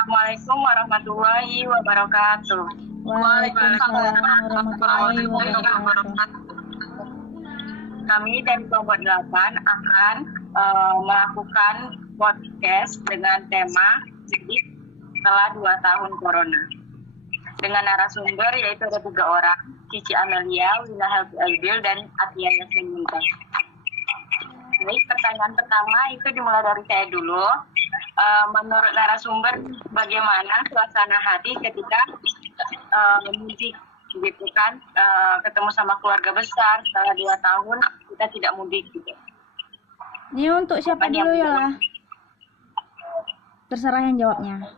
Assalamualaikum warahmatullahi wabarakatuh. Waalaikumsalam warahmatullahi wabarakatuh. Kami dari kelompok 8 akan melakukan podcast dengan tema Didik setelah 2 tahun Corona. Dengan narasumber yaitu ada 3 orang, Cici Amelia, Wina Helvi Aibil, dan Atia Yasmin Muntas. Baik, pertanyaan pertama itu dimulai dari saya dulu. Menurut narasumber, bagaimana suasana hati ketika mudik, gitu kan? Ketemu sama keluarga besar setelah 2 tahun kita tidak mudik, gitu. Ini untuk siapa dulu ya lah? Terserah yang jawabnya.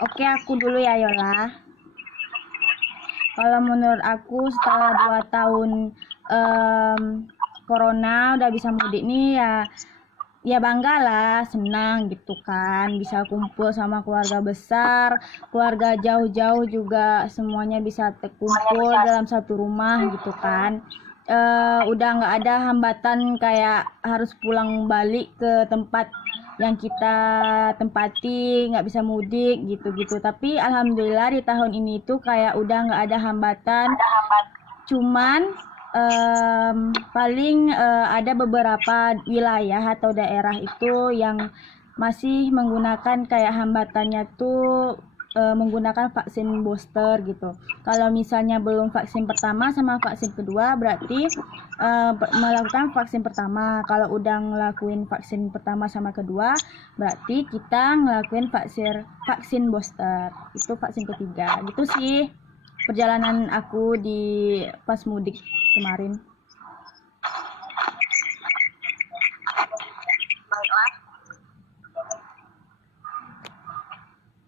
Oke, aku dulu ya Yola. Kalau menurut aku setelah 2 tahun Corona udah bisa mudik nih ya bangga lah, senang gitu kan, bisa kumpul sama keluarga besar, keluarga jauh-jauh juga semuanya bisa terkumpul dalam satu rumah gitu kan. Udah nggak ada hambatan kayak harus pulang balik ke tempat yang kita tempati, nggak bisa mudik gitu-gitu. Tapi alhamdulillah di tahun ini tuh kayak udah nggak ada hambatan, cuman paling ada beberapa wilayah atau daerah itu yang masih menggunakan kayak hambatannya tuh menggunakan vaksin booster gitu. Kalau misalnya belum vaksin pertama sama vaksin kedua berarti melakukan vaksin pertama. Kalau udah ngelakuin vaksin pertama sama kedua berarti kita ngelakuin vaksin booster. Itu vaksin ketiga. Gitu sih perjalanan aku di pas mudik kemarin. Baiklah.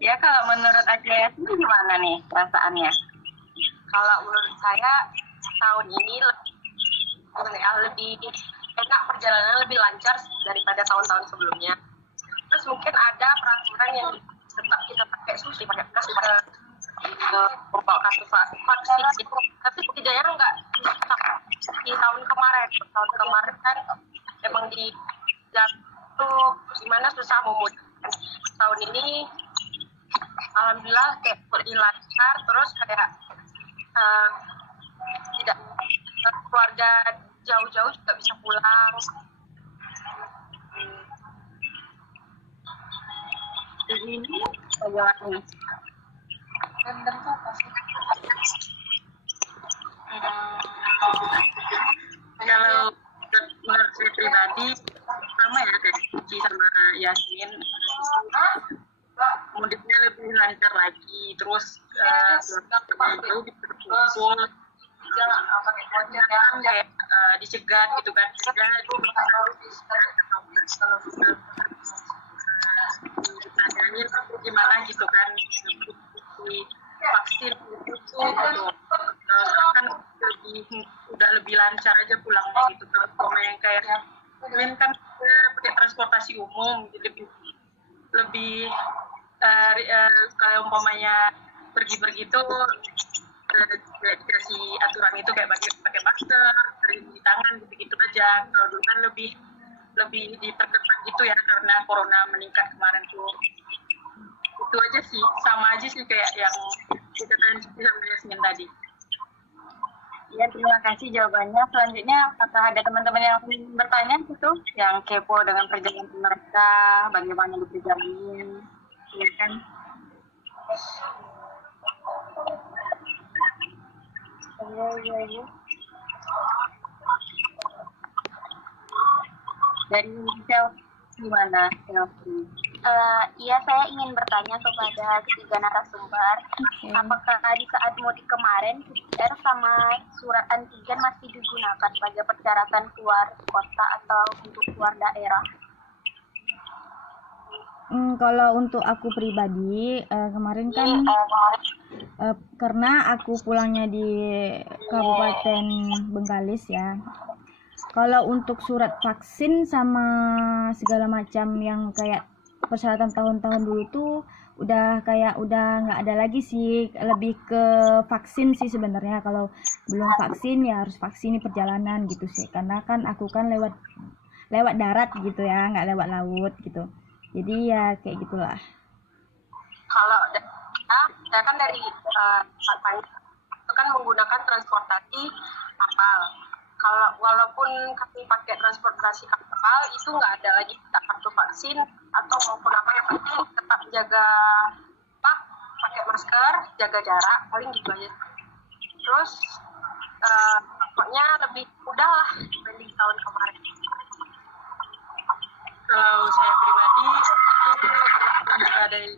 Ya, kalau menurut Aja Yasmin gimana nih perasaannya? Kalau menurut saya tahun ini lebih enak, perjalanan lebih lancar daripada tahun-tahun sebelumnya. Terus mungkin ada peraturan yang tetap kita pakai masker, membawa kartu vaksin, tapi setidaknya enggak di tahun kemarin. Tahun kemarin kan emang di jatuh gimana susah memudik. Tahun ini alhamdulillah kayak lebih lancar, terus kayak tidak keluarga jauh-jauh juga bisa pulang. Jadi ini bagaimana? Kalau menurut saya pribadi sama ya kayak Cici sama Yasmin, mudiknya lebih lancar lagi, terus jauh bisa berkumpul, jangan kayak dicegat gitu kan, ditanyain gimana gitu kan, di vaksin gitu, kan udah lebih lancar aja pulangnya gitu. Kalau yang kayak Min kan pakai transportasi umum, jadi lebih kalau umpamanya pergi-pergi itu dikasih aturan itu kayak pakai masker, cuci tangan gitu-gitu aja. Kalau dulu kan lebih diperketat gitu ya karena corona meningkat kemarin tuh. Itu aja sih, sama aja sih kayak yang dikatakan sama Yasmin tadi. Ya, terima kasih jawabannya. Selanjutnya, apakah ada teman-teman yang bertanya gitu, yang kepo dengan perjalanan mereka, bagaimana di perjalanan, ya kan? Iya. Dari Michelle, gimana? Iya, saya ingin bertanya kepada ketiga narasumber, apakah di saat mudik kemarin PCR sama surat antigen masih digunakan sebagai persyaratan keluar kota atau untuk keluar daerah? Kalau untuk aku pribadi kemarin kan karena aku pulangnya di Kabupaten Bengkalis ya. Kalau untuk surat vaksin sama segala macam yang kayak persyaratan tahun-tahun dulu tuh udah nggak ada lagi sih, lebih ke vaksin sih sebenarnya. Kalau belum vaksin ya harus vaksin di perjalanan gitu sih, karena kan aku kan lewat lewat darat gitu ya, nggak lewat laut gitu. Jadi ya kayak gitulah. Kalau saya kan dari Pattaya itu kan menggunakan transportasi kapal. Kalau walaupun kami pakai transportasi kapal itu nggak ada lagi kartu vaksin atau maupun apa, yang penting tetap jaga pakai masker, jaga jarak, paling gitu aja. Terus pokoknya lebih mudah lah dibanding tahun kemarin. Kalau saya pribadi itu dari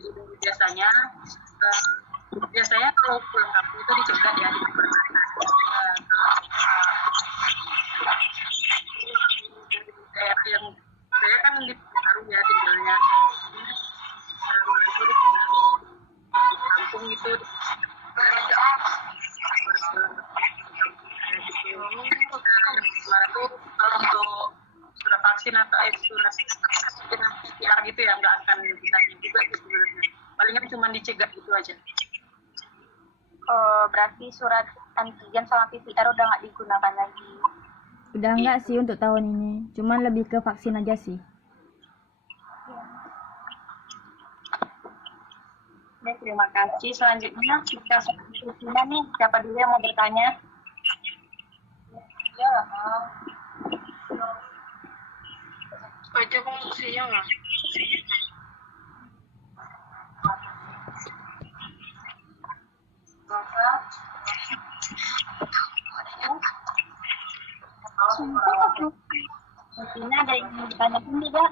biasanya kalau pulang kampung itu dicegat ya di daerah yang saya kan di baru ya tinggalnya kampung itu kemarin tuh kalau untuk surat vaksin atau surat PCR gitu ya nggak akan ditanya juga sih sebenarnya, palingan cuma dicegat gitu aja. Berarti surat antigen sama PCR udah nggak digunakan lagi. Udah enggak sih untuk tahun ini, cuman lebih ke vaksin aja sih. Baik, terima kasih. Selanjutnya kita Cina nih, siapa dulu yang mau bertanya? Ya, aja kok siang lah. Sumpah aku. Cina ada yang mau bertanya pun tidak.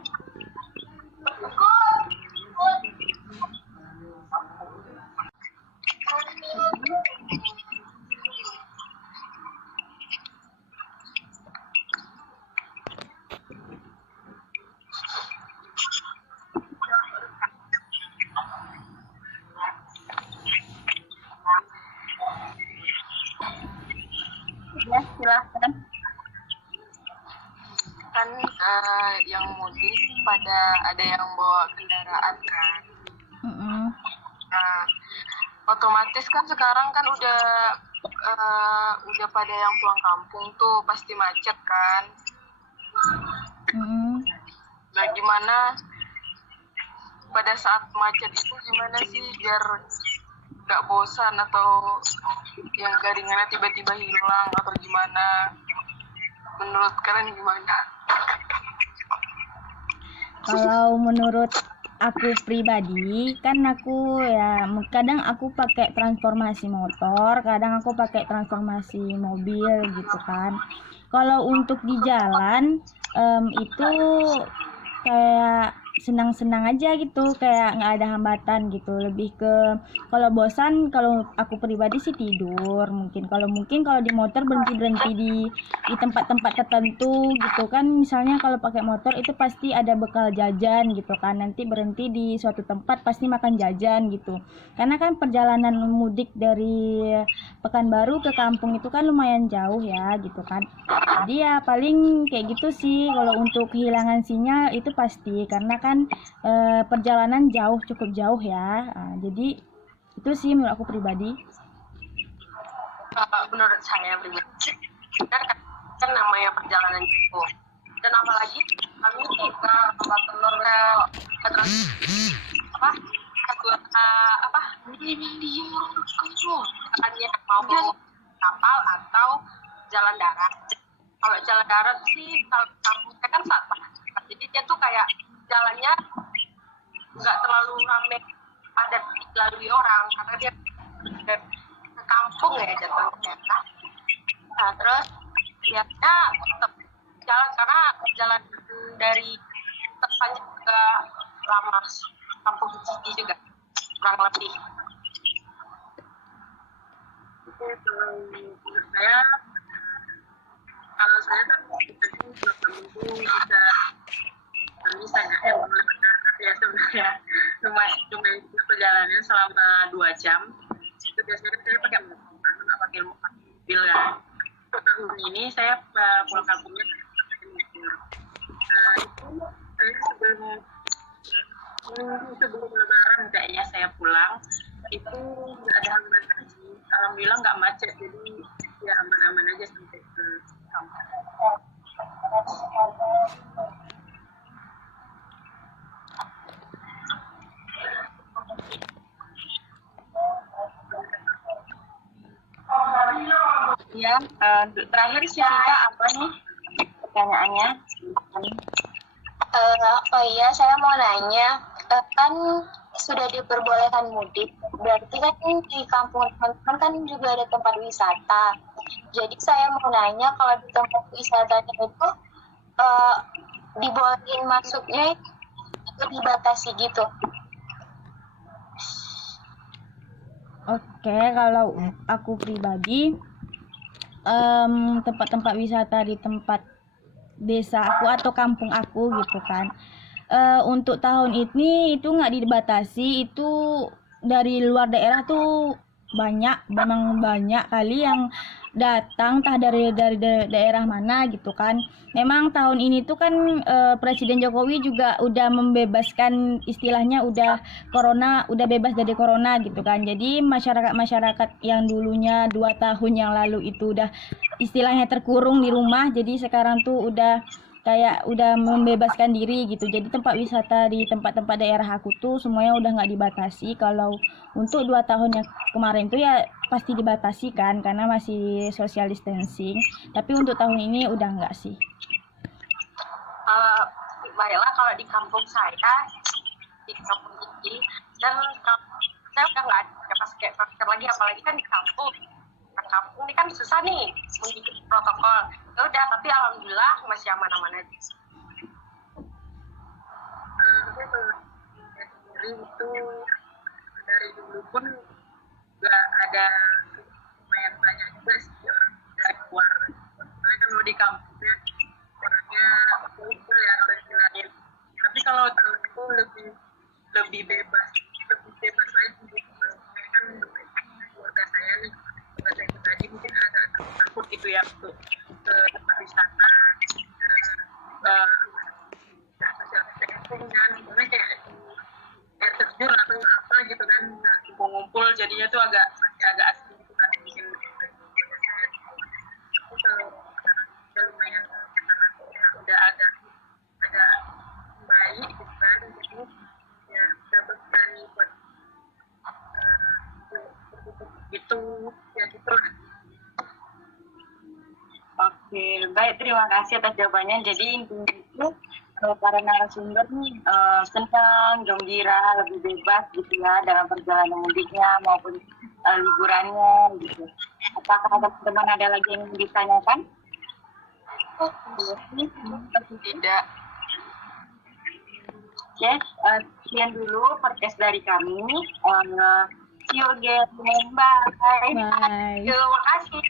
Ya, silahkan. Kan yang mudik pada ada yang bawa kendaraan kan. Nah, otomatis kan sekarang kan udah pada yang pulang kampung tuh pasti macet kan. Nah, gimana pada saat macet itu gimana sih biar nggak bosan atau yang garingannya tiba-tiba hilang atau gimana? Menurut kalian gimana? Kalau menurut aku pribadi, kan aku ya kadang aku pakai transformasi motor, kadang aku pakai transformasi mobil gitu kan. Kalau untuk di jalan itu kayak senang-senang aja gitu, kayak nggak ada hambatan gitu. Lebih ke kalau bosan, kalau aku pribadi sih tidur mungkin. Kalau di motor berhenti di tempat-tempat tertentu gitu kan. Misalnya kalau pakai motor itu pasti ada bekal jajan gitu kan. Nanti berhenti di suatu tempat pasti makan jajan gitu. Karena kan perjalanan mudik dari Pekanbaru ke kampung itu kan lumayan jauh ya gitu kan. Jadi ya paling kayak gitu sih. Kalau untuk kehilangan sinyal itu pasti, karena kan perjalanan cukup jauh ya. Jadi itu sih menurut aku pribadi. Menurut saya pribadi kan namanya perjalanan itu, dan apalagi kami nih kalau telur hanya mau kapal atau jalan darat. Kalau jalan darat sih kalau kampusnya kan jadi dia tuh kayak jalannya nggak terlalu ramai padat dilalui orang karena dia ke kampung ya jatuhnya. Nah terus biasanya tetap jalan karena jalan dari terpanjang juga lama, kampung Cici juga kurang lebih. Kalau saya kan bisa ya sebenarnya cuma perjalanan selama 2 jam. Itu biasanya saya pakai mobil kan. Tahun ini saya pulang kampungnya pakai mobil. Itu saya sebelum lebaran kayaknya saya pulang itu nggak ada hambatan sih, alhamdulillah nggak macet, jadi ya aman-aman aja sampai ke kampung. Ya, untuk terakhir sih kita apa nih pertanyaannya? Oh iya, saya mau nanya, kan sudah diperbolehkan mudik, berarti kan di kampung teman-teman kan juga ada tempat wisata. Jadi saya mau nanya, kalau di tempat wisatanya itu dibolehin masuknya itu dibatasi gitu. Oke, kalau aku pribadi, tempat-tempat wisata di tempat desa aku atau kampung aku gitu kan, untuk tahun ini itu nggak dibatasi. Itu dari luar daerah tuh memang banyak kali yang datang, entah dari daerah mana gitu kan. Memang tahun ini tuh kan Presiden Jokowi juga udah membebaskan, istilahnya udah bebas dari corona gitu kan. Jadi masyarakat yang dulunya 2 tahun yang lalu itu udah istilahnya terkurung di rumah, jadi sekarang tuh udah membebaskan diri gitu. Jadi tempat wisata di tempat-tempat daerah aku tuh semuanya udah nggak dibatasi. Kalau untuk 2 tahun yang kemarin tuh ya pasti dibatasi kan, karena masih social distancing. Tapi untuk tahun ini udah nggak sih. Baiklah, kalau di kampung saya, di kampung ini, dan saya udah nggak ada masker lagi, apalagi kan di kampung. Kampung ini kan susah nih mengikuti protokol. Ya udah, tapi alhamdulillah masih aman-aman aja. Itu dari dulu pun nggak ada, lumayan banyak juga sih orang dari luar. Soalnya kalau di kampungnya orangnya kumpul ya kalau istilahnya. Tapi kalau tahun itu lebih bebas lagi. Kan keluarga saya nih, keluarga saya tadi mungkin agak takut gitu ya untuk ke tempat wisata, sosial distancing kan, karena kayak air terjun atau apa gitu kan, ngumpul jadinya tuh agak asing gitu kan, bikin aku kalau udah lumayan karena udah agak baik gitu kan, jadi ya udah berani buat gitu ya gitulah. Oke, baik, terima kasih atas jawabannya. Jadi intinya itu para narasumber nih senang, gembira, lebih bebas gitu ya dalam perjalanan mudiknya maupun liburannya gitu. Apakah teman-teman ada lagi yang ditanyakan? Tidak. Yes, sekian dulu podcast dari kami. See you again. Bye. Bye. Terima kasih.